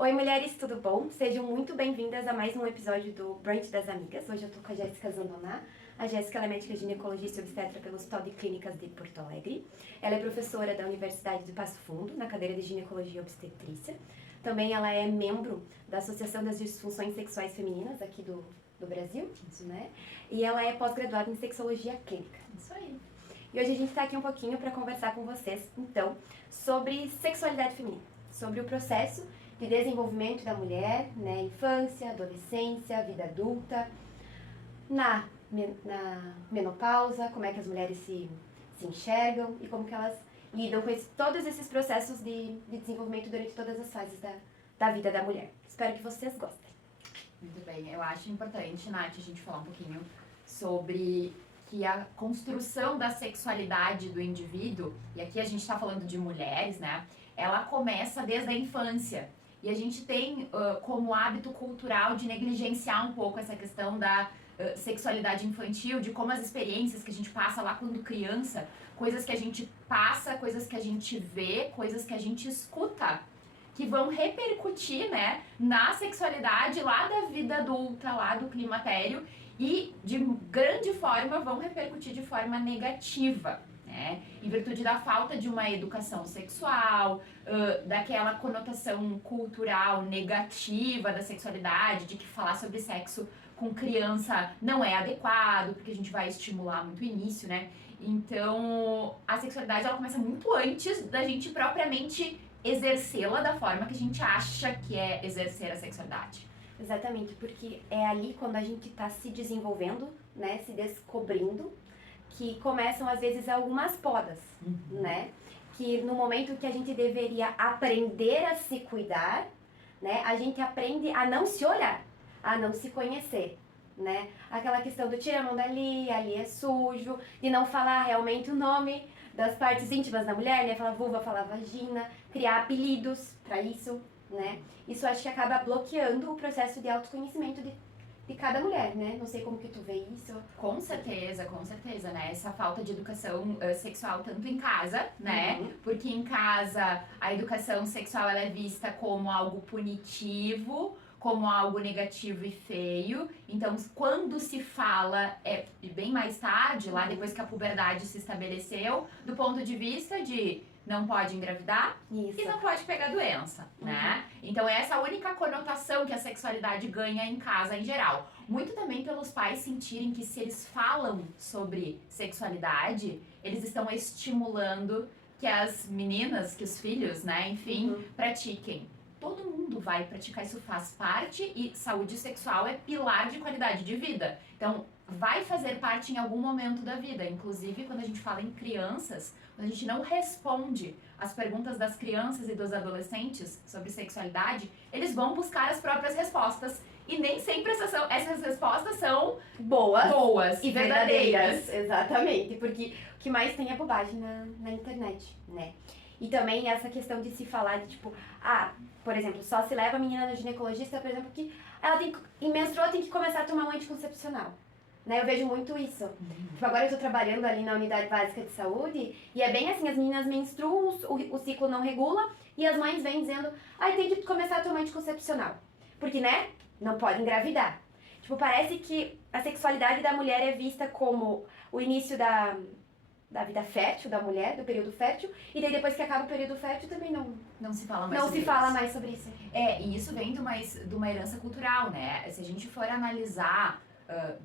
Oi, mulheres, tudo bom? Sejam muito bem-vindas a mais um episódio do Brunch das Amigas. Hoje eu tô com a Jéssica Zandoná. A Jéssica ela é médica ginecologista e obstetra pelo Hospital de Clínicas de Porto Alegre. Ela é professora da Universidade de Passo Fundo, na cadeira de Ginecologia e Obstetrícia. Também ela é membro da Associação das Disfunções Sexuais Femininas aqui do Brasil, né? E ela é pós-graduada em Sexologia Clínica. Isso aí. E hoje a gente tá aqui um pouquinho para conversar com vocês, então, sobre sexualidade feminina, sobre o processo de desenvolvimento da mulher, né, infância, adolescência, vida adulta, na menopausa, como é que as mulheres se enxergam e como que elas lidam com todos esses processos de desenvolvimento durante todas as fases da vida da mulher. Espero que vocês gostem. Muito bem, eu acho importante, Nath, a gente falar um pouquinho sobre que a construção da sexualidade do indivíduo, e aqui a gente está falando de mulheres, né, ela começa desde a infância. E a gente tem como hábito cultural de negligenciar um pouco essa questão da sexualidade infantil, de como as experiências que a gente passa lá quando criança, coisas que a gente passa, coisas que a gente vê, coisas que a gente escuta, que vão repercutir, né, na sexualidade lá da vida adulta, lá do climatério, e de grande forma vão repercutir de forma negativa. Né? Em virtude da falta de uma educação sexual, daquela conotação cultural negativa da sexualidade, de que falar sobre sexo com criança não é adequado, porque a gente vai estimular muito o início, né? Então, a sexualidade ela começa muito antes da gente propriamente exercê-la da forma que a gente acha que é exercer a sexualidade. Exatamente, porque é ali quando a gente está se desenvolvendo, né, se descobrindo, que começam às vezes algumas podas, né? Que no momento que a gente deveria aprender a se cuidar, né? A gente aprende a não se olhar, a não se conhecer, né? Aquela questão do tira a mão dali, ali é sujo, de não falar realmente o nome das partes íntimas da mulher, né? Falar vulva, falar vagina, criar apelidos pra isso, né? Isso acho que acaba bloqueando o processo de autoconhecimento de cada mulher, né? Não sei como que tu vê isso. Com certeza, né? Essa falta de educação sexual tanto em casa, né? Porque em casa a educação sexual ela é vista como algo punitivo, como algo negativo e feio. Então, quando se fala, é bem mais tarde, lá depois que a puberdade se estabeleceu, do ponto de vista de não pode engravidar e não pode pegar doença, né? Então, essa é a única conotação que a sexualidade ganha em casa em geral. Muito também pelos pais sentirem que se eles falam sobre sexualidade, eles estão estimulando que as meninas, que os filhos, né, enfim, pratiquem. Todo mundo vai praticar, isso faz parte e saúde sexual é pilar de qualidade de vida. Então, vai fazer parte em algum momento da vida. Inclusive, quando a gente fala em crianças, quando a gente não responde as perguntas das crianças e dos adolescentes sobre sexualidade, eles vão buscar as próprias respostas. E nem sempre essas respostas são boas e verdadeiras. Exatamente, porque o que mais tem é bobagem na internet, né? E também essa questão de se falar de tipo, por exemplo, só se leva a menina no ginecologista, por exemplo, que ela menstruou, tem que começar a tomar um anticoncepcional. Né, eu vejo muito isso. Tipo, agora eu tô trabalhando ali na unidade básica de saúde e é bem assim, as meninas menstruam, o ciclo não regula e as mães vêm dizendo, tem que começar a tomar anticoncepcional. Porque, né, não pode engravidar. Tipo, parece que a sexualidade da mulher é vista como o início da vida fértil da mulher, do período fértil, e daí depois que acaba o período fértil também não se fala mais sobre isso. E isso vem de uma herança cultural, né? Se a gente for analisar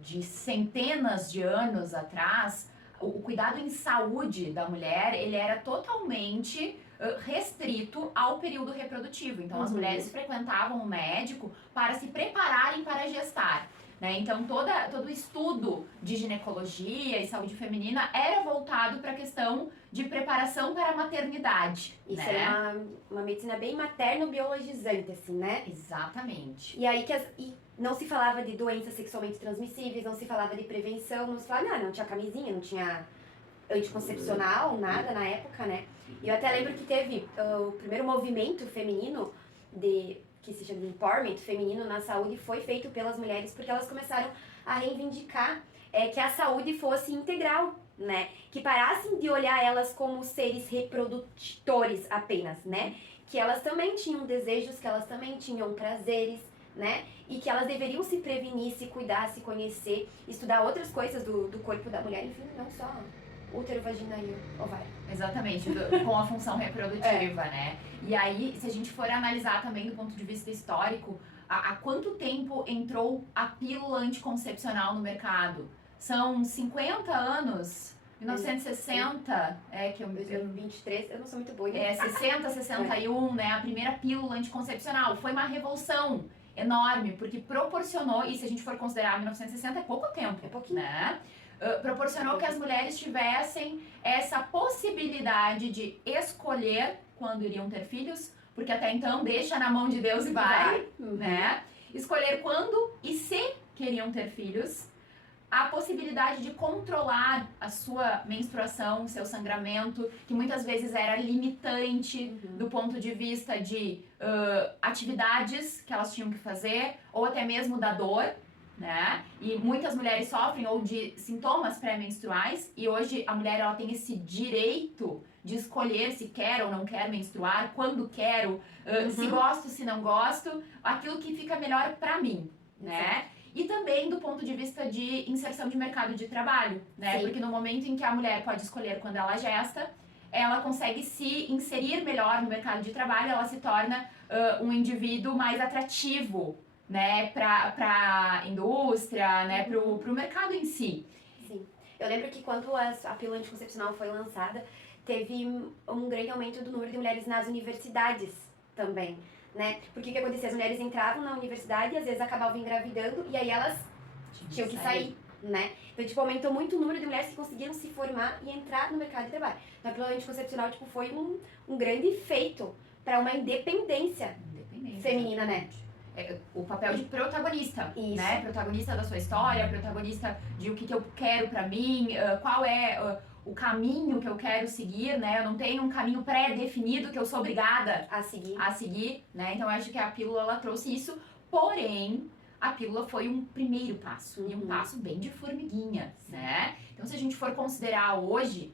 de centenas de anos atrás, o cuidado em saúde da mulher, ele era totalmente restrito ao período reprodutivo. Então, as mulheres frequentavam o médico para se prepararem para gestar. Né? Então, todo o estudo de ginecologia e saúde feminina era voltado para a questão de preparação para a maternidade. Isso né? é uma medicina bem materno-biologizante, assim, né? Exatamente. E aí e não se falava de doenças sexualmente transmissíveis, não se falava de prevenção, não se falava, não tinha camisinha, não tinha anticoncepcional, nada na época, né? E eu até lembro que teve o primeiro movimento feminino que se chama de empowerment feminino na saúde foi feito pelas mulheres porque elas começaram a reivindicar que a saúde fosse integral, né? Que parassem de olhar elas como seres reprodutores apenas, né? que elas também tinham desejos, que elas também tinham prazeres, né? E que elas deveriam se prevenir, se cuidar, se conhecer, estudar outras coisas do corpo da mulher, enfim, não só útero, vagina e ovário. Exatamente, com a função reprodutiva, né? E aí, se a gente for analisar também do ponto de vista histórico, há quanto tempo entrou a pílula anticoncepcional no mercado? São 50 anos? 1960, que eu 2023, eu não sou muito boa. 60, 61, né? A primeira pílula anticoncepcional. Foi uma revolução enorme, porque proporcionou, e se a gente for considerar 1960, é pouco tempo, É pouquinho. né? Proporcionou que as mulheres tivessem essa possibilidade de escolher quando iriam ter filhos, porque até então deixa na mão de Deus e vai, né? Escolher quando e se queriam ter filhos, a possibilidade de controlar a sua menstruação, seu sangramento, que muitas vezes era limitante do ponto de vista de atividades que elas tinham que fazer, ou até mesmo da dor, né? E muitas mulheres sofrem ou de sintomas pré-menstruais, e hoje a mulher ela tem esse direito de escolher se quer ou não quer menstruar, quando quero, se gosto, se não gosto, aquilo que fica melhor pra mim, né? E também do ponto de vista de inserção de mercado de trabalho, né? Sim. Porque no momento em que a mulher pode escolher quando ela gesta, ela consegue se inserir melhor no mercado de trabalho, ela se torna um indivíduo mais atrativo, né? Pra indústria, né? Pro mercado em si. Sim. Eu lembro que quando a pílula anticoncepcional foi lançada, teve um grande aumento do número de mulheres nas universidades também, né? Porque o que acontecia? As mulheres entravam na universidade e às vezes acabavam engravidando e aí elas tinham que sair, né? Então, tipo, aumentou muito o número de mulheres que conseguiram se formar e entrar no mercado de trabalho. Então, a pílula anticoncepcional, tipo, foi um grande feito para uma independência feminina, né? O papel de protagonista, Isso. né? Protagonista da sua história, protagonista de o que eu quero pra mim, qual é o caminho que eu quero seguir, né? Eu não tenho um caminho pré-definido que eu sou obrigada a seguir, né? Então eu acho que a pílula ela trouxe isso, porém a pílula foi um primeiro passo e um passo bem de formiguinha, né? Então se a gente for considerar hoje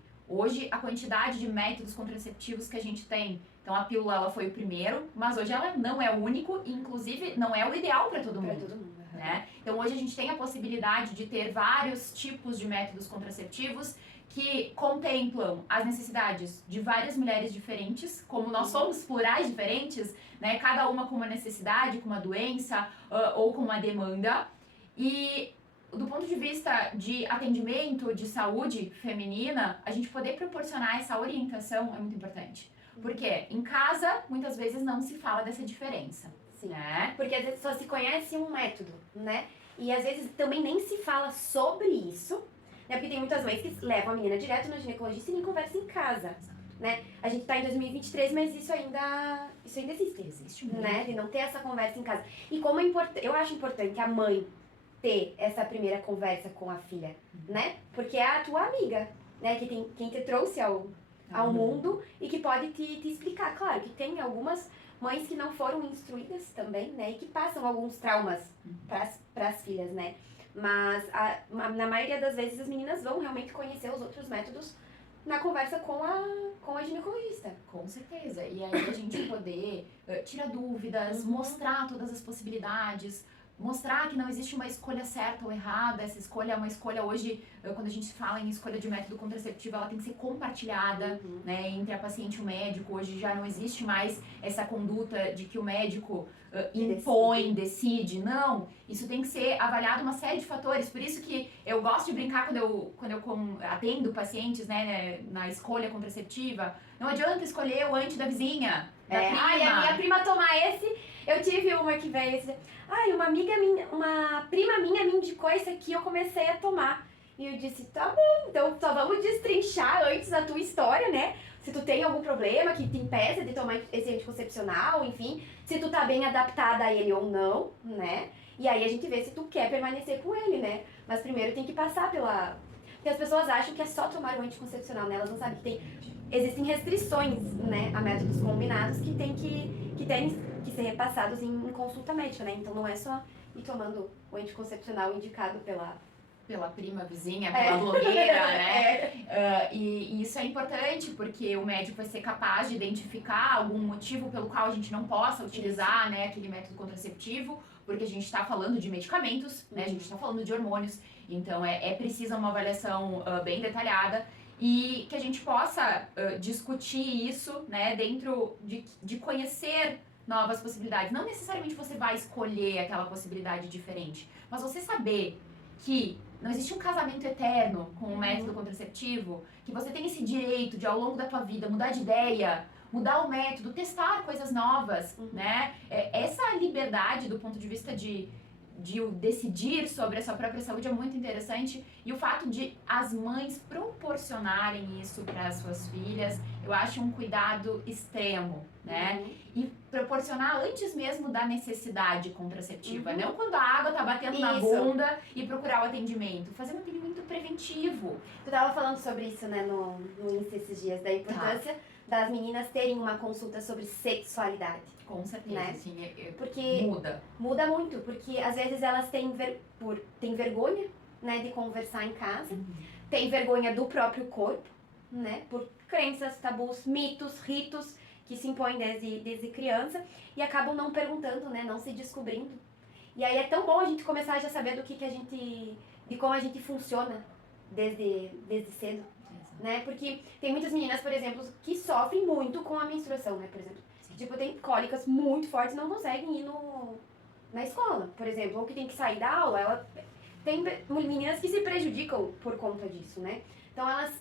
a quantidade de métodos contraceptivos que a gente tem, então a pílula ela foi o primeiro, mas hoje ela não é o único e inclusive não é o ideal para todo mundo. Né? Então hoje a gente tem a possibilidade de ter vários tipos de métodos contraceptivos que contemplam as necessidades de várias mulheres diferentes, como nós somos plurais diferentes, né? Cada uma com uma necessidade, com uma doença ou com uma demanda. E do ponto de vista de atendimento, de saúde feminina, a gente poder proporcionar essa orientação é muito importante. Porque em casa, muitas vezes, não se fala dessa diferença. Sim. Né? Porque às vezes só se conhece um método, né? E às vezes também nem se fala sobre isso, né? Porque tem muitas mães que levam a menina direto no ginecologista e nem conversam em casa, né? A gente tá em 2023, mas isso ainda existe. Existe muito. Né? De não ter essa conversa em casa. E como eu acho importante a mãe ter essa primeira conversa com a filha, né? Porque é a tua amiga, né? Quem te trouxe ao mundo e que pode te explicar. Claro que tem algumas mães que não foram instruídas também, né? E que passam alguns traumas para as filhas, né? Mas na maioria das vezes as meninas vão realmente conhecer os outros métodos na conversa com a ginecologista. Com certeza. E aí a gente poder tirar dúvidas, mostrar todas as possibilidades, mostrar que não existe uma escolha certa ou errada. Essa escolha é uma escolha hoje, quando a gente fala em escolha de método contraceptivo, ela tem que ser compartilhada, né, entre a paciente e o médico. Hoje já não existe mais essa conduta de que o médico impõe, decide. Não, isso tem que ser avaliado uma série de fatores. Por isso que eu gosto de brincar quando eu atendo pacientes, né, na escolha contraceptiva. Não adianta escolher o anti da vizinha, da prima. Ai, a minha prima tomar esse. Eu tive uma que veio e disse, uma prima minha me indicou esse aqui, eu comecei a tomar. E eu disse, tá bom, então só vamos destrinchar antes a tua história, né? Se tu tem algum problema que te impeça de tomar esse anticoncepcional, enfim, se tu tá bem adaptada a ele ou não, né? E aí a gente vê se tu quer permanecer com ele, né? Mas primeiro tem que passar porque as pessoas acham que é só tomar o anticoncepcional, né? Elas não sabem que existem restrições, né, a métodos combinados que tem que ser repassados em consulta médica, né? Então não é só ir tomando o anticoncepcional indicado pela prima vizinha, pela blogueira, né? E isso é importante porque o médico vai ser capaz de identificar algum motivo pelo qual a gente não possa utilizar, né, aquele método contraceptivo, porque a gente está falando de medicamentos, né? A gente está falando de hormônios, então é precisa uma avaliação bem detalhada e que a gente possa discutir isso, né, dentro de conhecer novas possibilidades. Não necessariamente você vai escolher aquela possibilidade diferente, mas você saber que não existe um casamento eterno com um método contraceptivo, que você tem esse direito de, ao longo da tua vida, mudar de ideia, mudar o método, testar coisas novas, né? Essa liberdade do ponto de vista de decidir sobre a sua própria saúde é muito interessante, e o fato de as mães proporcionarem isso para as suas filhas, eu acho um cuidado extremo, né? E proporcionar antes mesmo da necessidade contraceptiva, não quando a água tá batendo na bunda e procurar o atendimento, fazer um atendimento preventivo. Tu tava falando sobre isso, né, no Insta esses dias, da importância das meninas terem uma consulta sobre sexualidade. Com certeza, né? Sim, porque muda muito, porque às vezes elas têm vergonha, né, de conversar em casa, têm vergonha do próprio corpo, né, por crenças, tabus, mitos, ritos que se impõem desde criança e acabam não perguntando, né, não se descobrindo. E aí é tão bom a gente começar a já saber de como a gente funciona desde cedo, né, porque tem muitas meninas, por exemplo, que sofrem muito com a menstruação, né, por exemplo. Tipo, tem cólicas muito fortes e não conseguem ir na escola, por exemplo, ou que tem que sair da aula. Tem meninas que se prejudicam por conta disso, né? Então elas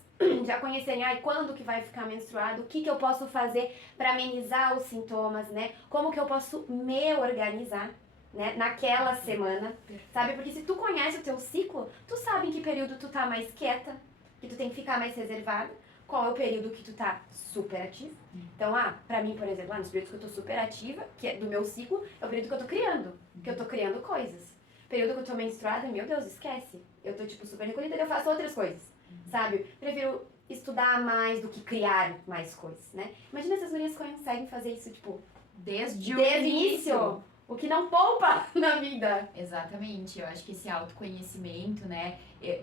já conhecerem, quando que vai ficar menstruado, o que eu posso fazer para amenizar os sintomas, né? Como que eu posso me organizar, né? Naquela semana, sabe? Porque se tu conhece o teu ciclo, tu sabe em que período tu tá mais quieta, que tu tem que ficar mais reservada, qual é o período que tu tá super ativa. Então, pra mim, por exemplo, nos períodos que eu tô super ativa, que é do meu ciclo, é o período que eu tô criando, que eu tô criando coisas. Período que eu tô menstruada, meu Deus, esquece. Eu tô, tipo, super recolhida e eu faço outras coisas, sabe? Prefiro estudar mais do que criar mais coisas, né? Imagina se as mulheres conseguem fazer isso, tipo, desde o início. O que não poupa na vida. Exatamente, eu acho que esse autoconhecimento, né,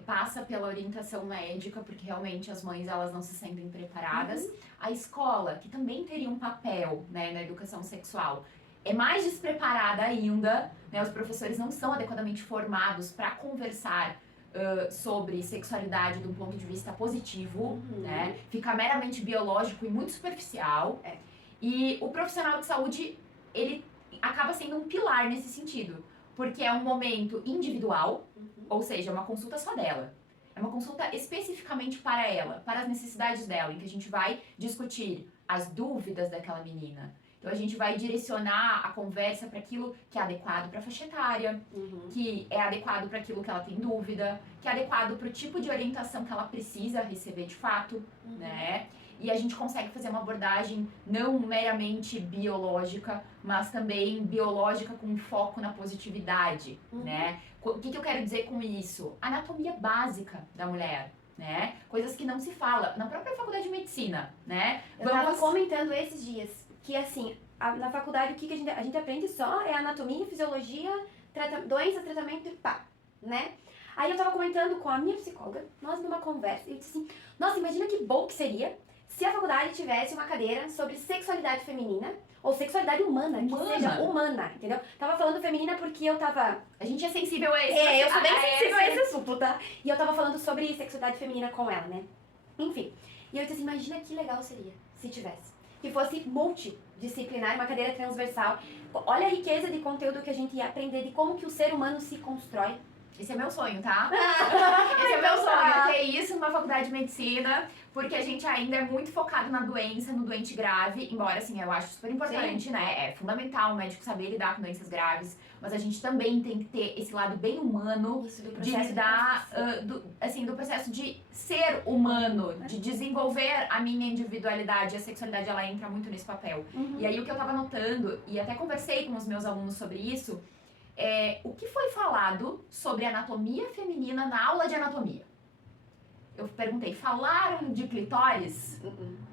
passa pela orientação médica, porque realmente as mães, elas não se sentem preparadas. A escola, que também teria um papel, né, na educação sexual, é mais despreparada ainda, né, os professores não são adequadamente formados para conversar sobre sexualidade de um ponto de vista positivo, né, fica meramente biológico e muito superficial. E o profissional de saúde, ele acaba sendo um pilar nesse sentido, porque é um momento individual, ou seja, é uma consulta só dela. É uma consulta especificamente para ela, para as necessidades dela, em que a gente vai discutir as dúvidas daquela menina. Então a gente vai direcionar a conversa para aquilo que é adequado para a faixa etária, que é adequado para aquilo que ela tem dúvida, que é adequado para o tipo de orientação que ela precisa receber de fato, né? E a gente consegue fazer uma abordagem não meramente biológica, mas também biológica com foco na positividade, né? O que eu quero dizer com isso? Anatomia básica da mulher, né? Coisas que não se fala na própria faculdade de medicina, né? Eu tava comentando esses dias que, assim, na faculdade o que a gente aprende só é anatomia, fisiologia, doença, tratamento e pá, né? Aí eu tava comentando com a minha psicóloga, nós numa conversa, e eu disse assim, nossa, imagina que bom que seria se a faculdade tivesse uma cadeira sobre sexualidade feminina, ou sexualidade humana, que seja humana, entendeu? Tava falando feminina porque eu tava... A gente é sensível a esse. Eu sou bem sensível a esse assunto, tá? E eu tava falando sobre sexualidade feminina com ela, né? Enfim. E eu disse assim, imagina que legal seria se tivesse. Que fosse multidisciplinar, uma cadeira transversal. Olha a riqueza de conteúdo que a gente ia aprender, de como que o ser humano se constrói. Esse é meu sonho, tá? Esse é meu sonho, ter isso numa faculdade de medicina, porque a gente ainda é muito focado na doença, no doente grave, embora, assim, eu acho super importante, né? É fundamental o médico saber lidar com doenças graves, mas a gente também tem que ter esse lado bem humano de lidar, do processo de ser humano, de desenvolver a minha individualidade. A sexualidade, ela entra muito nesse papel. E aí, o que eu tava notando, e até conversei com os meus alunos sobre isso, o que foi falado sobre anatomia feminina na aula de anatomia? Eu perguntei, falaram de clitóris?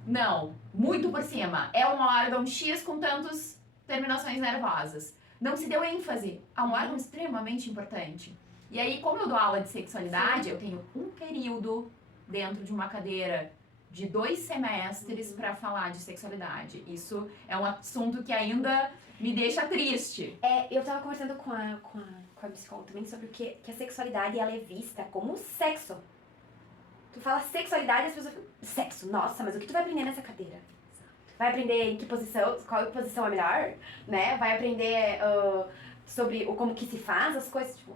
Não, muito por cima. É um órgão X com tantas terminações nervosas. Não se deu ênfase a um órgão extremamente importante. E aí, como eu dou aula de sexualidade, eu tenho um período dentro de uma cadeira de 2 semestres para falar de sexualidade. Isso é um assunto que ainda me deixa triste. Eu tava conversando com a psicóloga também sobre que a sexualidade ela é vista como sexo. Tu fala sexualidade e as pessoas falam, sexo, nossa, mas o que tu vai aprender nessa cadeira? Vai aprender em que posição, qual posição é melhor, né? Vai aprender sobre como que se faz as coisas, tipo...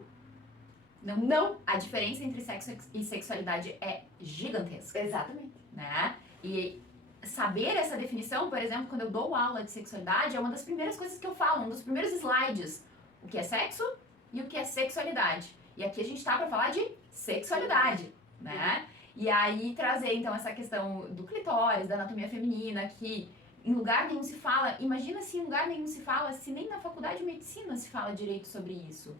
Não. A diferença entre sexo e sexualidade é gigantesca. Exatamente. Né? E saber essa definição, por exemplo, quando eu dou aula de sexualidade, é uma das primeiras coisas que eu falo, um dos primeiros slides. O que é sexo e o que é sexualidade. E aqui a gente tá para falar de sexualidade, né? E aí trazer, então, essa questão do clitóris, da anatomia feminina, que em lugar nenhum se fala. Imagina se em lugar nenhum se fala, se nem na faculdade de medicina se fala direito sobre isso.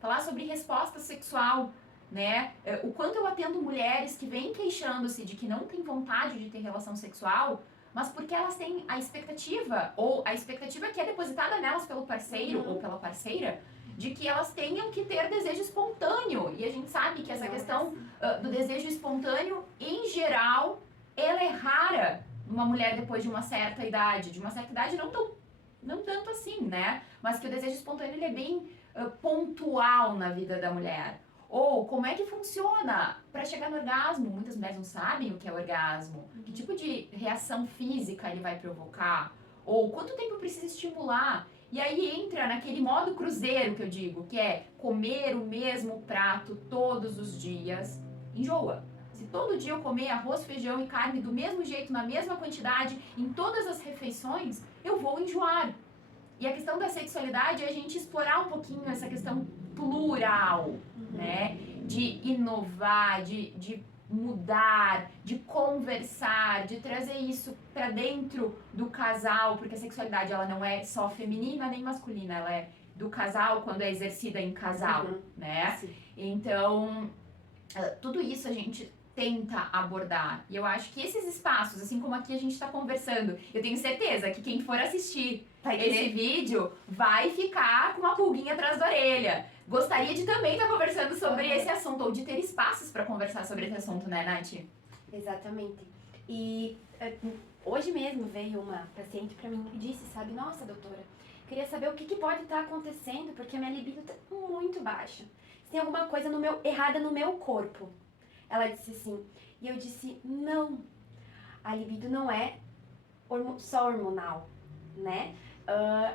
Falar sobre resposta sexual, né? O quanto eu atendo mulheres que vêm queixando-se de que não têm vontade de ter relação sexual, mas porque elas têm a expectativa, ou a expectativa que é depositada nelas pelo parceiro ou pela parceira, de que elas tenham que ter desejo espontâneo. E a gente sabe que essa questão do desejo espontâneo, em geral, ela é rara numa mulher depois de uma certa idade. De uma certa idade não tanto assim, né? Mas que o desejo espontâneo ele é bem pontual na vida da mulher. Ou como é que funciona para chegar no orgasmo? Muitas mulheres não sabem o que é orgasmo. Que tipo de reação física ele vai provocar? Ou quanto tempo precisa estimular? E aí entra naquele modo cruzeiro que eu digo, que é comer o mesmo prato todos os dias, enjoa. Se todo dia eu comer arroz, feijão e carne do mesmo jeito, na mesma quantidade, em todas as refeições, eu vou enjoar. E a questão da sexualidade é a gente explorar um pouquinho essa questão plural, né? De inovar, de mudar, de conversar, de trazer isso pra dentro do casal, porque a sexualidade ela não é só feminina nem masculina, ela é do casal quando é exercida em casal, né? Sim. Então, tudo isso a gente tenta abordar. E eu acho que esses espaços, assim como aqui a gente está conversando, eu tenho certeza que quem for assistir esse vídeo vai ficar com uma pulguinha atrás da orelha. Gostaria de também estar conversando sobre esse assunto, ou de ter espaços para conversar sobre esse assunto, né, Nath? Exatamente. E hoje mesmo veio uma paciente para mim e disse, sabe, nossa, doutora, queria saber o que pode estar acontecendo, porque a minha libido está muito baixa. Se tem alguma coisa errada no meu corpo. Ela disse assim, e eu disse, não, a libido não é só hormonal, né?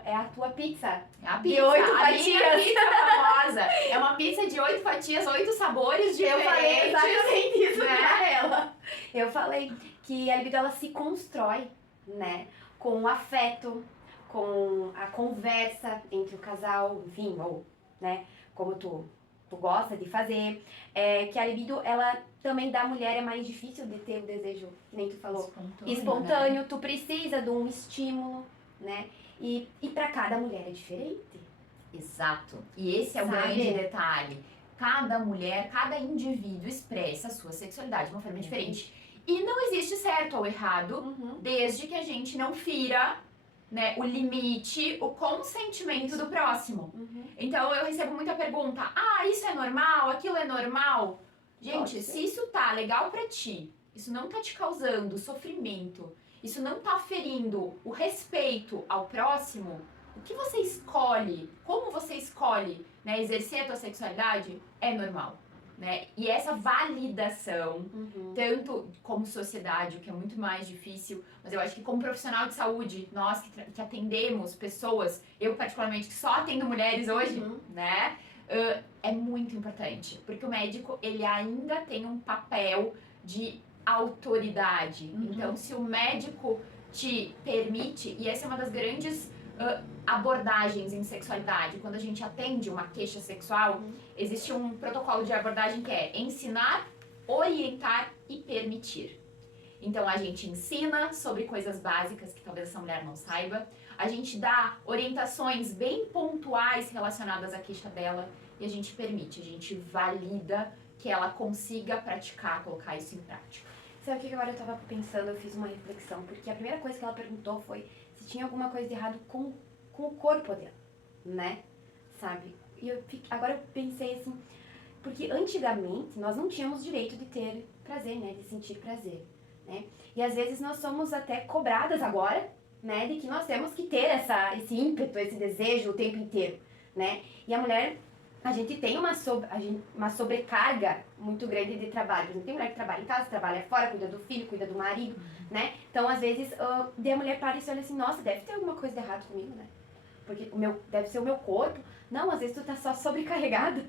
É a tua pizza. É a De pizza, 8 a fatias. minha pizza famosa. É uma pizza de 8 fatias, 8 sabores diferentes. Eu falei exatamente isso né? pra ela. Eu falei que a libido ela se constrói, né? Com o afeto, com a conversa entre o casal, enfim, ou, né? Como tu gosta de fazer. Que a libido, ela também da mulher é mais difícil de ter o desejo, que nem tu falou, espontâneo. Né? Tu precisa de um estímulo, né? E pra cada mulher é diferente. Exato. E esse é o grande detalhe. Cada mulher, cada indivíduo expressa a sua sexualidade de uma forma diferente. E não existe certo ou errado, desde que a gente não fira, né, o limite, o consentimento do próximo. Então eu recebo muita pergunta, isso é normal? Aquilo é normal? Gente, se isso tá legal pra ti, isso não tá te causando sofrimento, isso não tá ferindo o respeito ao próximo, o que você escolhe, como você escolhe, né, exercer a tua sexualidade, é normal. Né? E essa validação, tanto como sociedade, o que é muito mais difícil, mas eu acho que como profissional de saúde, nós que atendemos pessoas, eu particularmente que só atendo mulheres hoje, né? É muito importante, porque o médico, ele ainda tem um papel de autoridade. Então, se o médico te permite, e essa é uma das grandes abordagens em sexualidade, quando a gente atende uma queixa sexual, existe um protocolo de abordagem que é ensinar, orientar e permitir. Então a gente ensina sobre coisas básicas que talvez essa mulher não saiba, a gente dá orientações bem pontuais relacionadas à queixa dela e a gente permite, a gente valida que ela consiga praticar, colocar isso em prática. Sabe o que agora eu tava pensando, eu fiz uma reflexão, porque a primeira coisa que ela perguntou foi se tinha alguma coisa de errado com o corpo dela, né? Sabe? E agora eu pensei assim, Porque antigamente nós não tínhamos direito de ter prazer, né? De sentir prazer, né? E às vezes nós somos até cobradas agora, né? De que nós temos que ter esse ímpeto, esse desejo o tempo inteiro, né? E a mulher, a gente tem uma sobrecarga muito grande de trabalho. Não tem mulher que trabalha em casa, trabalha fora, cuida do filho, cuida do marido, né? Então, às vezes, daí a mulher para e se olha assim, nossa, deve ter alguma coisa de errado comigo, né? Porque deve ser o meu corpo. Não, às vezes tu tá só sobrecarregada.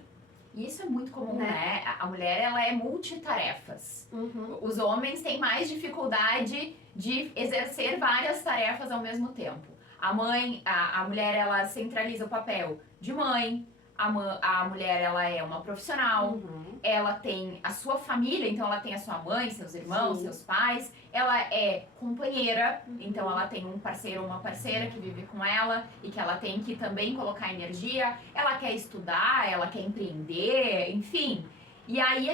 E isso é muito comum, né? A mulher, ela é multitarefas. Uhum. Os homens têm mais dificuldade de exercer várias tarefas ao mesmo tempo. A mulher, ela centraliza o papel de mãe. A mulher, ela é uma profissional. Uhum. Ela tem a sua família, então ela tem a sua mãe, seus irmãos, Sim. seus pais. Ela é companheira, então ela tem um parceiro ou uma parceira que vive com ela e que ela tem que também colocar energia. Ela quer estudar, ela quer empreender, enfim. E aí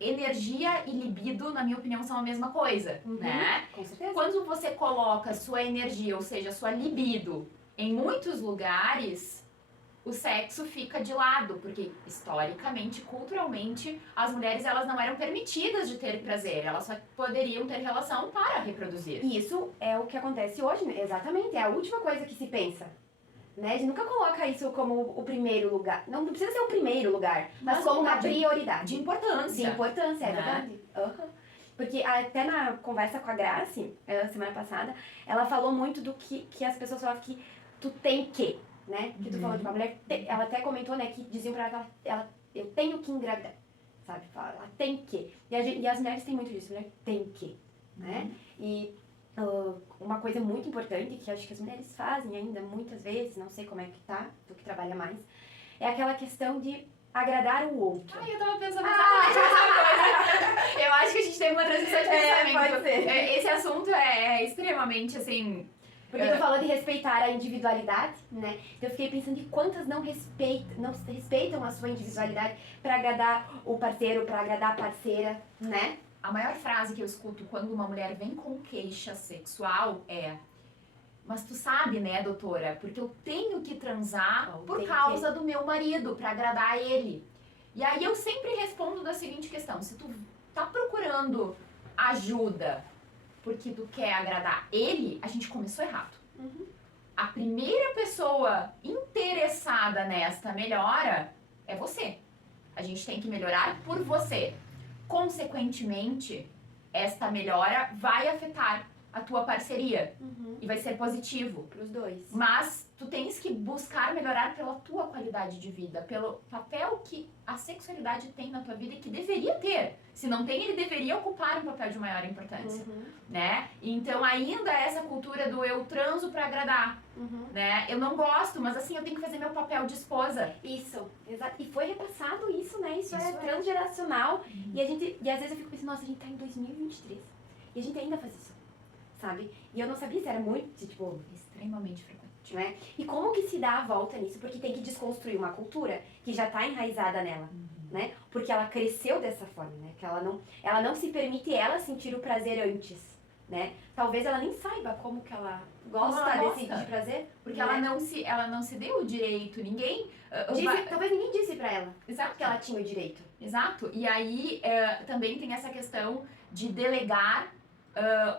energia e libido, na minha opinião, são a mesma coisa, né? Com certeza. Quando você coloca sua energia, ou seja, sua libido, em muitos lugares, o sexo fica de lado, porque historicamente, culturalmente, as mulheres elas não eram permitidas de ter prazer, elas só poderiam ter relação para reproduzir. E isso é o que acontece hoje, né? Exatamente, é a última coisa que se pensa. Né? A gente nunca coloca isso como o primeiro lugar. Não precisa ser o primeiro lugar, mas como uma prioridade. De importância. De importância, é né? verdade. Uhum. Porque até na conversa com a Grace, semana passada, ela falou muito do que as pessoas falavam que tu tem que, né? Que tu falou de uma mulher, ela até comentou, né, que diziam pra ela, eu tenho que engravidar, sabe? Ela tem que. E as mulheres têm muito disso, mulher tem que, né? E uma coisa muito importante que acho que as mulheres fazem ainda muitas vezes, não sei como é que tá, tu que trabalha mais, é aquela questão de agradar o outro. Ai, eu tava pensando exatamente nessa coisa. Eu acho que a gente tem uma transição de pensamento. Pode ser. Esse assunto é extremamente, assim... Porque tu falou de respeitar a individualidade, né? Então eu fiquei pensando de quantas não respeitam a sua individualidade pra agradar o parceiro, pra agradar a parceira, né? A maior frase que eu escuto quando uma mulher vem com queixa sexual é: mas tu sabe, né, doutora? Porque eu tenho que transar por causa do meu marido, pra agradar ele. E aí eu sempre respondo da seguinte questão: se tu tá procurando ajuda porque tu quer agradar ele, a gente começou errado. A primeira pessoa interessada nesta melhora é você. A gente tem que melhorar por você. Consequentemente, esta melhora vai afetar a tua parceria e vai ser positivo Pros dois. Mas tu tens que buscar melhorar pela tua qualidade de vida, pelo papel que a sexualidade tem na tua vida e que deveria ter. Se não tem, ele deveria ocupar um papel de maior importância, né? Então ainda essa cultura do eu transo pra agradar, né? Eu não gosto, mas assim, eu tenho que fazer meu papel de esposa. Isso, exato. E foi repassado isso, né? Isso é transgeracional. E às vezes eu fico pensando, nossa, a gente tá em 2023 e a gente ainda faz isso, sabe? E eu não sabia se era muito, tipo, Extremamente frequente. né? E como que se dá a volta nisso? Porque tem que desconstruir uma cultura que já tá enraizada nela, né? Porque ela cresceu dessa forma, né? Que ela não se permite ela sentir o prazer antes, né? Talvez ela nem saiba como que ela gosta desse de prazer. Porque né? ela não se deu o direito, ninguém... Talvez ninguém disse pra ela Exato. que ela tinha o direito. Exato. E aí também tem essa questão de delegar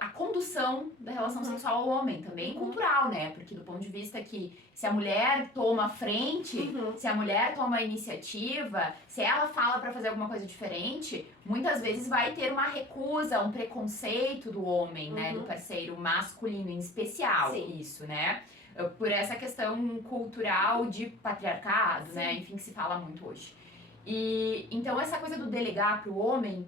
a condução da relação sexual ao homem, também cultural, né? Porque do ponto de vista que se a mulher toma a frente, se a mulher toma a iniciativa, se ela fala pra fazer alguma coisa diferente, muitas vezes vai ter uma recusa, um preconceito do homem, né? Do parceiro masculino em especial, Sim. isso, né? Por essa questão cultural de patriarcado, né? Enfim, que se fala muito hoje. E então essa coisa do delegar pro homem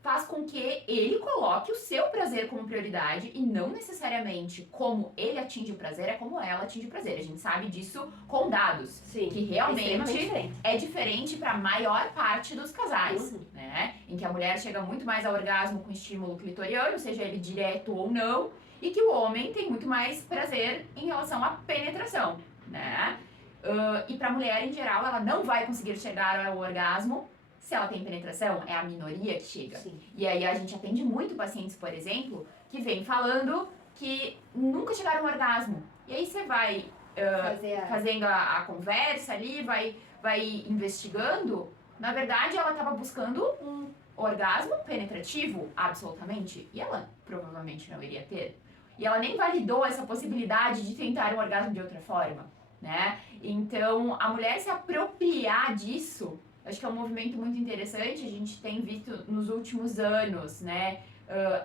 faz com que ele coloque o seu prazer como prioridade e não necessariamente como ele atinge o prazer, é como ela atinge o prazer. A gente sabe disso com dados, Sim. que realmente Diferente. é diferente para a maior parte dos casais, né? Em que a mulher chega muito mais ao orgasmo com estímulo clitoriano, seja ele direto ou não, e que o homem tem muito mais prazer em relação à penetração, né? E para a mulher, em geral, ela não vai conseguir chegar ao orgasmo se ela tem penetração, é a minoria que chega. Sim. E aí a gente atende muito pacientes, por exemplo, que vem falando que nunca chegaram ao orgasmo. E aí você vai fazendo a conversa ali, vai investigando, Na verdade, ela estava buscando um orgasmo penetrativo, absolutamente, e ela provavelmente não iria ter. E ela nem validou essa possibilidade de tentar um orgasmo de outra forma, né? Então, a mulher se apropriar disso, acho que é um movimento muito interessante. A gente tem visto nos últimos anos, né,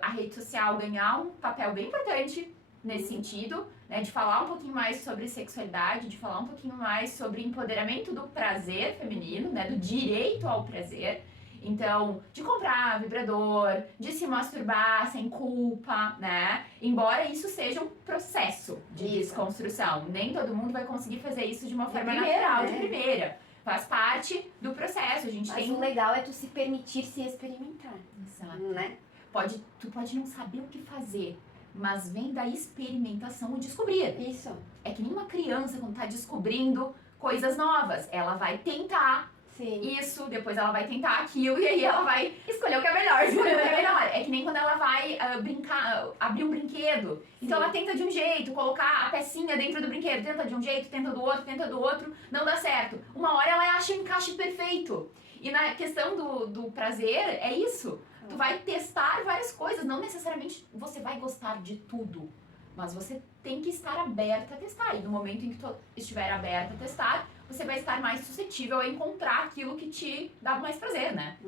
a rede social ganhar um papel bem importante nesse sentido, né, de falar um pouquinho mais sobre sexualidade, de falar um pouquinho mais sobre empoderamento do prazer feminino, né, do direito ao prazer. Então, de comprar vibrador, de se masturbar sem culpa, né? Embora isso seja um processo de desconstrução. Nem todo mundo vai conseguir fazer isso de uma forma natural, de primeira. Faz parte do processo. A gente Mas o legal é tu se permitir se experimentar. Exato. Né? Tu pode não saber o que fazer, mas vem da experimentação o descobrir. Isso. É que nem uma criança quando tá descobrindo coisas novas. Ela vai tentar isso, depois ela vai tentar aquilo e aí ela vai escolher o que é melhor. Escolher o que é melhor. É que nem quando ela vai brincar, abrir um brinquedo. Então ela tenta de um jeito, colocar a pecinha dentro do brinquedo. Tenta de um jeito, tenta do outro, não dá certo. Uma hora ela acha o encaixe perfeito. E na questão do prazer, é isso. Tu vai testar várias coisas. Não necessariamente você vai gostar de tudo. Mas você tem que estar aberta a testar. E no momento em que tu estiver aberta a testar, você vai estar mais suscetível a encontrar aquilo que te dá mais prazer, né?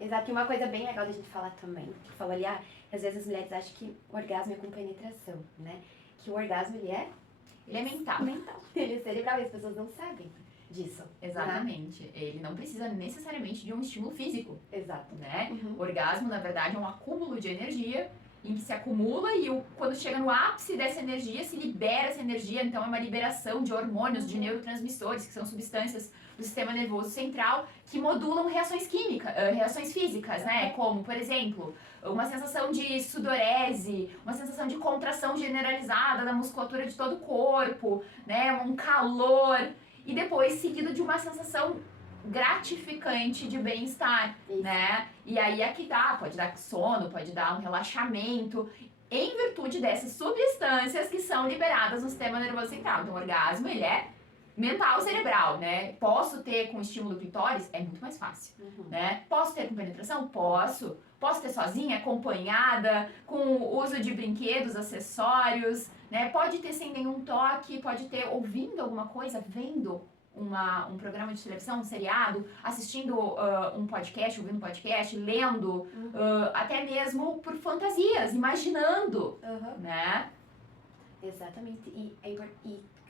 Exato. E uma coisa bem legal da gente falar também, que falou ali, às vezes as mulheres acham que o orgasmo é com penetração, né? Que o orgasmo, ele é mental. Ele é cerebral e as pessoas não sabem disso. Exatamente. Né? Ele não precisa necessariamente de um estímulo físico. Exato. Né? O orgasmo, na verdade, é um acúmulo de energia em que se acumula e quando chega no ápice dessa energia, se libera essa energia. Então é uma liberação de hormônios, de neurotransmissores, que são substâncias do sistema nervoso central, que modulam reações químicas, reações físicas, né? Como, por exemplo, uma sensação de sudorese, uma sensação de contração generalizada da musculatura de todo o corpo, né? Um calor, e depois seguido de uma sensação gratificante de bem-estar, né? E aí aqui pode dar sono, pode dar um relaxamento, em virtude dessas substâncias que são liberadas no sistema nervoso central. Então o orgasmo, ele é mental cerebral, né? Posso ter com estímulo clitóris? É muito mais fácil, né? Posso ter com penetração? Posso. Posso ter sozinha, acompanhada, com o uso de brinquedos, acessórios, né? Pode ter sem nenhum toque, pode ter ouvindo alguma coisa, vendo um programa de televisão, um seriado, assistindo um podcast, ouvindo um podcast, lendo, até mesmo por fantasias, imaginando, né? Exatamente. E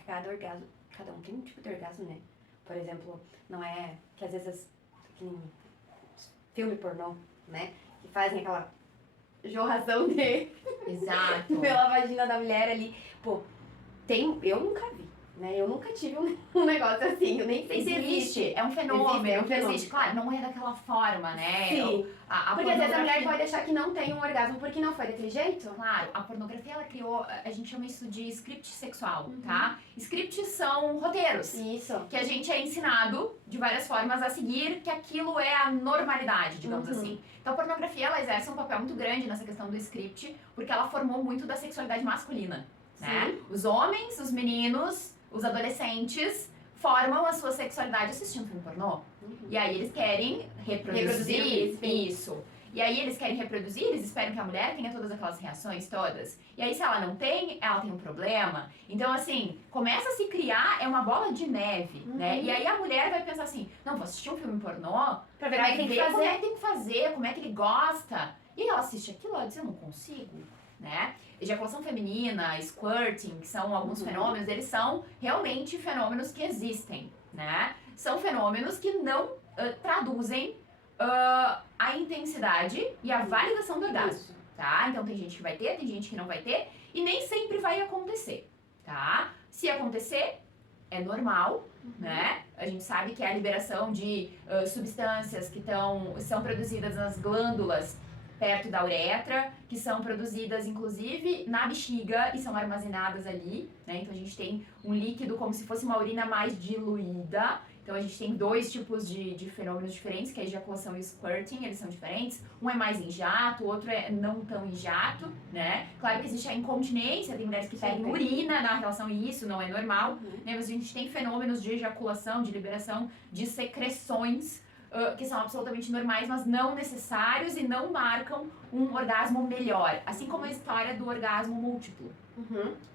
cada um tem um tipo de orgasmo, né? Por exemplo, não é que às vezes filme pornô, né? Que fazem aquela jorração Exato. pela vagina da mulher ali. Pô, eu nunca vi. Né? Eu nunca tive um negócio assim, eu nem sei se existe. É um fenômeno, existe. Claro, não é daquela forma, né? Sim. Porque às vezes a mulher pode achar que não tem um orgasmo porque não foi daquele jeito. Claro, a pornografia, ela criou, a gente chama isso de script sexual, tá? Scripts são roteiros. Isso. Que a gente é ensinado de várias formas a seguir, que aquilo é a normalidade, digamos assim. Então a pornografia, ela exerce um papel muito grande nessa questão do script, porque ela formou muito da sexualidade masculina, né? Os homens, os meninos, os adolescentes formam a sua sexualidade assistindo filme pornô. E aí eles querem reproduzir isso. E aí eles querem reproduzir, eles esperam que a mulher tenha todas aquelas reações todas. E aí se ela não tem, ela tem um problema. Então assim, começa a se criar, é uma bola de neve, né? E aí a mulher vai pensar assim, não, vou assistir um filme pornô pra ver como é que tem que fazer, como é que ele gosta. E ela assiste aquilo, ela diz, eu não consigo, né? Ejaculação feminina, squirting, que são alguns fenômenos, eles são realmente fenômenos que existem, né? São fenômenos que não traduzem a intensidade e a validação do orgasmo, tá? Então tem gente que vai ter, tem gente que não vai ter, e nem sempre vai acontecer, tá? Se acontecer, é normal, né? A gente sabe que é a liberação de substâncias que são produzidas nas glândulas perto da uretra, que são produzidas inclusive na bexiga e são armazenadas ali, né? Então a gente tem um líquido como se fosse uma urina mais diluída. Então a gente tem dois tipos de fenômenos diferentes, que é a ejaculação e o squirting, eles são diferentes. Um é mais em jato, o outro é não tão em jato, né? Claro que existe a incontinência, tem mulheres que pegam urina na relação e isso não é normal, né? Mas a gente tem fenômenos de ejaculação, de liberação de secreções que são absolutamente normais, mas não necessários e não marcam um orgasmo melhor. Assim como a história do orgasmo múltiplo.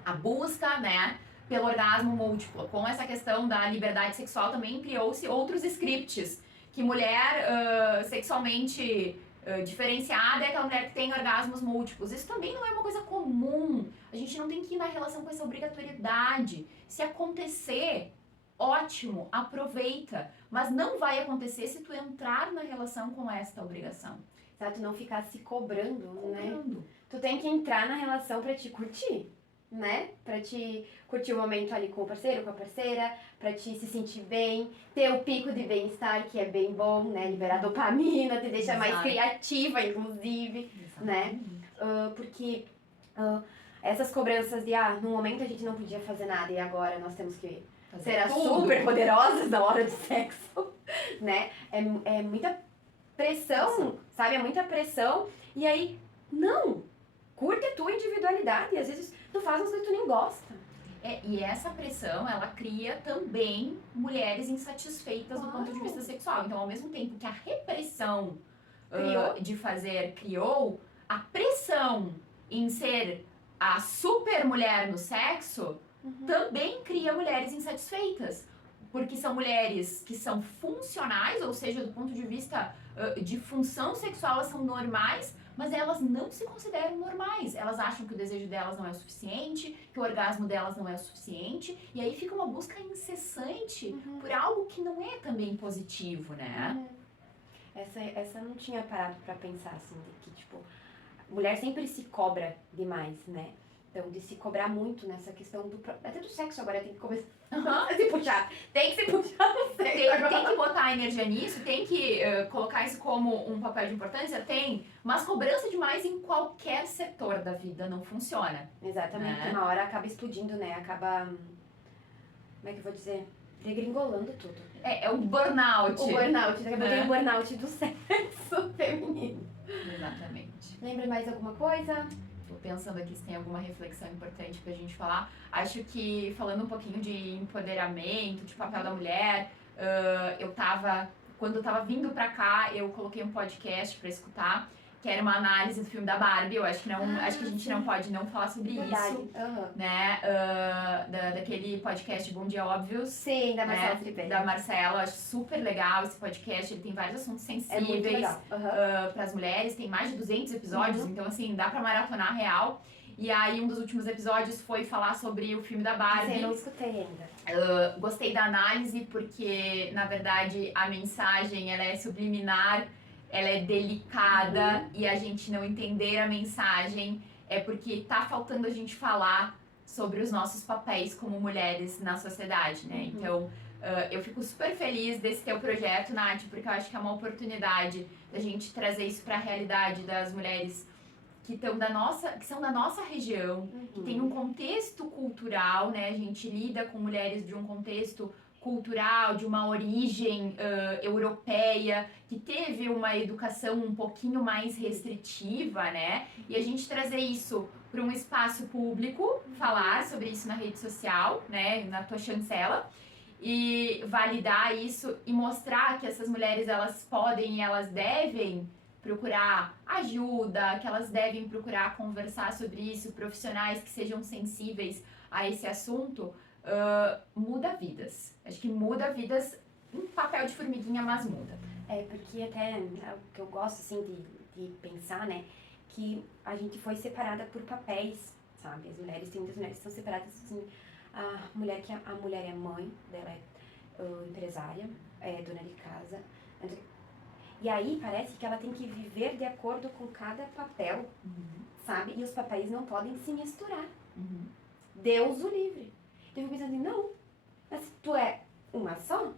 A busca, né, pelo orgasmo múltiplo. Com essa questão da liberdade sexual também criou-se outros scripts. Que mulher sexualmente diferenciada é aquela mulher que tem orgasmos múltiplos. Isso também não é uma coisa comum. A gente não tem que ir na relação com essa obrigatoriedade. Se acontecer, ótimo, aproveita. Mas não vai acontecer se tu entrar na relação com esta obrigação. Exato, não ficar se cobrando, né? Tu tem que entrar na relação pra te curtir, né? Pra te curtir o momento ali com o parceiro, com a parceira, pra te se sentir bem, ter o pico de bem-estar, que é bem bom, né? Liberar dopamina, te deixa mais criativa, inclusive, né? Porque essas cobranças de, no momento a gente não podia fazer nada e agora nós temos que ser as super poderosas na hora do sexo, né? É muita pressão, sabe? É muita pressão. E aí, não! Curte a tua individualidade. E às vezes tu faz umas coisas que tu nem gosta. E essa pressão, ela cria também mulheres insatisfeitas do ponto de vista sexual. Então, ao mesmo tempo que a repressão de fazer criou, a pressão em ser a super mulher no sexo também cria mulheres insatisfeitas. Porque são mulheres que são funcionais, ou seja, do ponto de vista de função sexual, elas são normais, mas elas não se consideram normais. Elas acham que o desejo delas não é o suficiente, que o orgasmo delas não é o suficiente, e aí fica uma busca incessante por algo que não é também positivo, né? Essa eu não tinha parado pra pensar, assim, de que, tipo, a mulher sempre se cobra demais, né? Então, de se cobrar muito nessa questão até do sexo agora, tem que começar a se puxar. Tem que se puxar no sexo. Tem que botar energia nisso, tem que colocar isso como um papel de importância, tem. Mas cobrança demais em qualquer setor da vida não funciona. Exatamente, uma hora acaba explodindo, né? Acaba, como é que eu vou dizer? Degringolando tudo. É o burnout. O burnout, daqui a pouco tem o burnout do sexo feminino. Exatamente. Lembra mais alguma coisa? Tô pensando aqui se tem alguma reflexão importante pra gente falar. Acho que, falando um pouquinho de empoderamento, de papel da mulher, quando eu tava vindo pra cá, eu coloquei um podcast pra escutar, que era uma análise do filme da Barbie. Eu acho que a gente não pode não falar sobre isso, né? Daquele podcast Bom Dia Óbvios. Sim, da Marcela Tripé. Da Marcela, eu acho super legal esse podcast. Ele tem vários assuntos sensíveis para as mulheres, tem mais de 200 episódios, então assim, dá pra maratonar real. E aí, um dos últimos episódios foi falar sobre o filme da Barbie. Eu não escutei ainda. Gostei da análise porque, na verdade, a mensagem ela é subliminar, ela é delicada, e a gente não entender a mensagem é porque tá faltando a gente falar sobre os nossos papéis como mulheres na sociedade, né? Então, eu fico super feliz desse teu projeto, Nath, porque eu acho que é uma oportunidade da gente trazer isso para a realidade das mulheres que são da nossa região, que tem um contexto cultural, né? A gente lida com mulheres de um contexto cultural, de uma origem europeia, que teve uma educação um pouquinho mais restritiva, né? E a gente trazer isso para um espaço público, falar sobre isso na rede social, né? Na tua chancela, e validar isso e mostrar que essas mulheres, elas podem e elas devem procurar ajuda, que elas devem procurar conversar sobre isso, profissionais que sejam sensíveis a esse assunto, muda vidas. Acho que muda vidas em papel de formiguinha, mas muda. Porque até o que eu gosto, assim, de pensar, né, que a gente foi separada por papéis, sabe? As mulheres, tem muitas mulheres que são separadas, assim, a mulher é mãe, dela é empresária, é dona de casa, e aí parece que ela tem que viver de acordo com cada papel, sabe? E os papéis não podem se misturar. Deus o livre. Então eu fico pensando assim, não, mas se tu é uma só,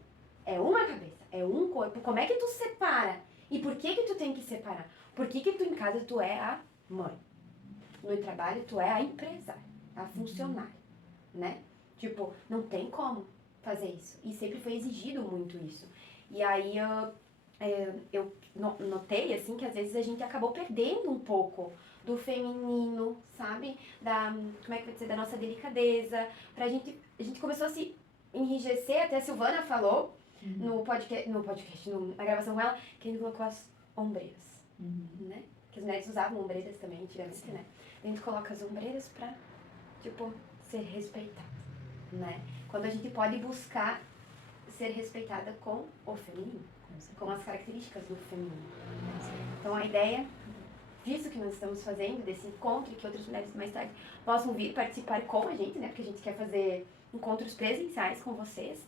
é uma cabeça, é um corpo, como é que tu separa? E por que tu tem que separar? Por que tu em casa tu é a mãe? No trabalho tu é a empresária, a funcionária, né? Tipo, não tem como fazer isso. E sempre foi exigido muito isso. E aí eu notei, assim, que às vezes a gente acabou perdendo um pouco do feminino, sabe? Como é que vai dizer? Da nossa delicadeza. A gente começou a se enrijecer, até a Silvana falou, na gravação com ela, que a gente colocou as ombreiras, né? Que as mulheres usavam ombreiras também antigamente, né? A gente coloca as ombreiras pra, tipo, ser respeitada, né? Quando a gente pode buscar ser respeitada com o feminino, com as características do feminino. Então a ideia disso que nós estamos fazendo, desse encontro, que outras mulheres mais tarde possam vir participar com a gente, né? Porque a gente quer fazer encontros presenciais com vocês,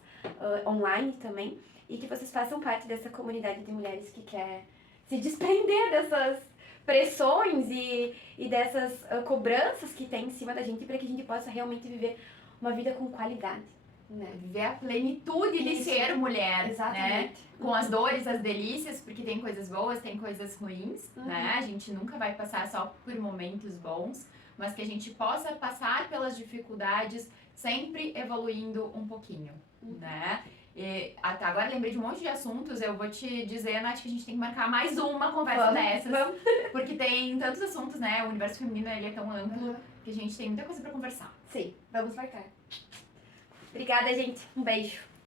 online também, e que vocês façam parte dessa comunidade de mulheres que quer se desprender dessas pressões e dessas cobranças que tem em cima da gente, para que a gente possa realmente viver uma vida com qualidade, né? Viver a plenitude de ser mulher, Exatamente. né? Com as dores, as delícias, porque tem coisas boas, tem coisas ruins, né? A gente nunca vai passar só por momentos bons, mas que a gente possa passar pelas dificuldades sempre evoluindo um pouquinho, né? E até agora lembrei de um monte de assuntos, eu vou te dizer, Nath, que a gente tem que marcar mais uma conversa dessas. Vamos. Porque tem tantos assuntos, né? O universo feminino, ele é tão amplo que a gente tem muita coisa pra conversar. Sim, vamos marcar. Obrigada, gente. Um beijo.